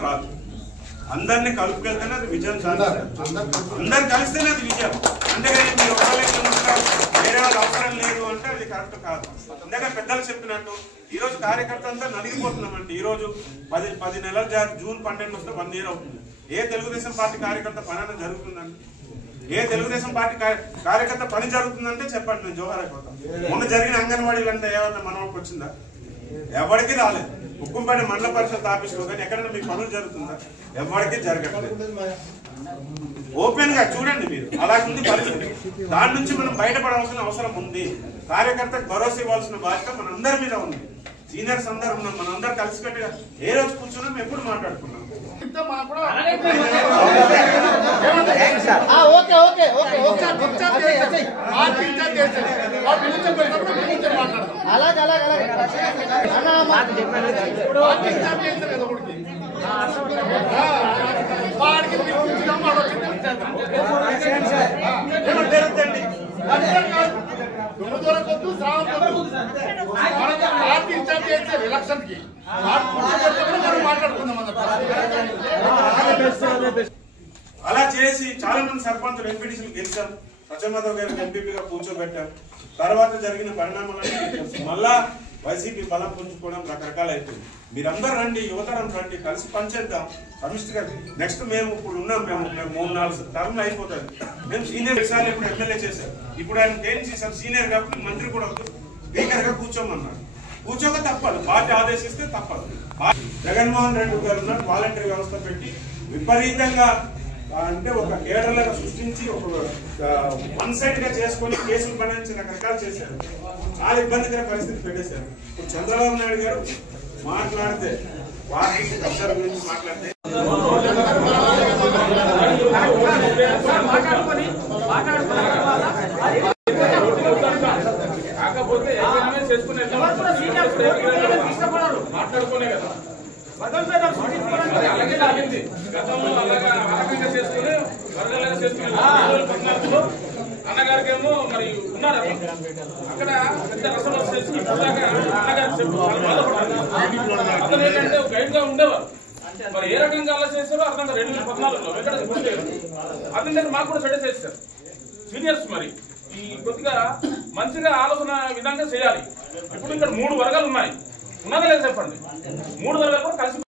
ఎవరు రాదు. అందరినీ కలుపుకెళ్తేనే అది విజయం సాధిస్తారు. అందరు కలిస్తేనే అది విజయం. అంతేగాని మీరు వేరే వాళ్ళు అవసరం లేదు అంటే అది కరెక్ట్ కాదు. ఇందాక పెద్దలు చెప్పినట్టు ఈరోజు కార్యకర్త అంతా నలిగిపోతున్నామండి. ఈరోజు 10 నెలలు జూన్ 12 వస్తే 1 year అవుతుంది. ఏ తెలుగుదేశం పార్టీ కార్యకర్త పని అనేది జరుగుతుందండి? ఏ తెలుగుదేశం పార్టీ కార్యకర్త పని జరుగుతుందంటే చెప్పండి, నేను జోహార్ అయిపోతాను. మొన్న జరిగిన అంగన్వాడీలు అంటే ఏమన్నా మనకి వచ్చిందా? ఎవరికి రాలేదు. ఉక్కుంపేట మండల పరిషత్ ఆఫీసులో కానీ ఎక్కడైనా మీకు పనులు జరుగుతుందా? ఎవరికి జరగట్లేదు. ఓపెన్ గా చూడండి మీరు, అలాంటి పరిస్థితి. దాని నుంచి మనం బయటపడవలసిన అవసరం ఉంది. కార్యకర్తకు భరోసా ఇవ్వాల్సిన బాధ్యత మనందరి మీద ఉంది. సీనియర్స్ అందరు ఉన్నాం, మనందరూ కలిసికట్టుగా ఏ రోజు కూర్చున్నాం, ఎప్పుడు మాట్లాడుకున్నాం. అలా చేసి చాలా మంది సర్పంచులు ఎంపీటీసీలు గెలిచాం. సత్యమాధవ్ గారికి ఎంపీపీగా కూర్చోబెట్టాం. తర్వాత జరిగిన పరిణామాలను మళ్ళా వైసీపీ బలం పుంజుకోవడం రకరకాలు అయిపోయింది. మీరందరూ రండి, యువతరం రండి, కలిసి పనిచేద్దాం సమిష్టిగా. నెక్స్ట్ మేము ఇప్పుడు ఉన్నాం, మేము 3-4 టర్మ్లు అయిపోతుంది. మేము సీనియర్ సార్ ఇప్పుడు ఎమ్మెల్యే చేశారు. ఇప్పుడు ఆయన ఏం చేశారు, సీనియర్ కాబట్టి మంత్రి కూడా స్పీకర్ గా కూర్చోమన్నారు. కూర్చోక తప్పదు, పార్టీ ఆదేశిస్తే తప్పదు. జగన్మోహన్ రెడ్డి గారు ఉన్నారు, వాలంటరీ వ్యవస్థ పెట్టి విపరీతంగా అంటే ఒక కేడర్లుగా సృష్టించి ఒక 1 side గా చేసుకొని కేసులు బనాయించి రకరకాలు చేశారు. చాలా ఇబ్బందికర పరిస్థితి పెట్టేశారు. ఇప్పుడు చంద్రబాబు నాయుడు గారు మాట్లాడితే పార్టీ కబ్జాల గురించి మాట్లాడితే కాకపోతే మాట్లాడుకోనే కదా అలాగే జరిగింది. గతంలో అలాగా ఆరోగ్యంగా చేసుకుని వర్గాలుగా చేసుకుని అన్నగారికేమో మరి ఉన్నారు అక్కడ పెద్ద రసం అన్నగారు అతను ఏంటంటే గైడ్ గా ఉండేవారు. మరి ఏ రకంగా అలా చేశారో అర్థం 2014లో ఎక్కడ అతని దగ్గర మాకు కూడా చెడ్డ చేశారు సీనియర్స్. మరి ఈ కొద్దిగా మంచిగా ఆలోచన విధంగా చేయాలి. ఇప్పుడు ఇక్కడ 3 వర్గాలు ఉన్నాయి, ఉన్నదా లేదా చెప్పండి. 3 వర్గాలు కూడా కలిసి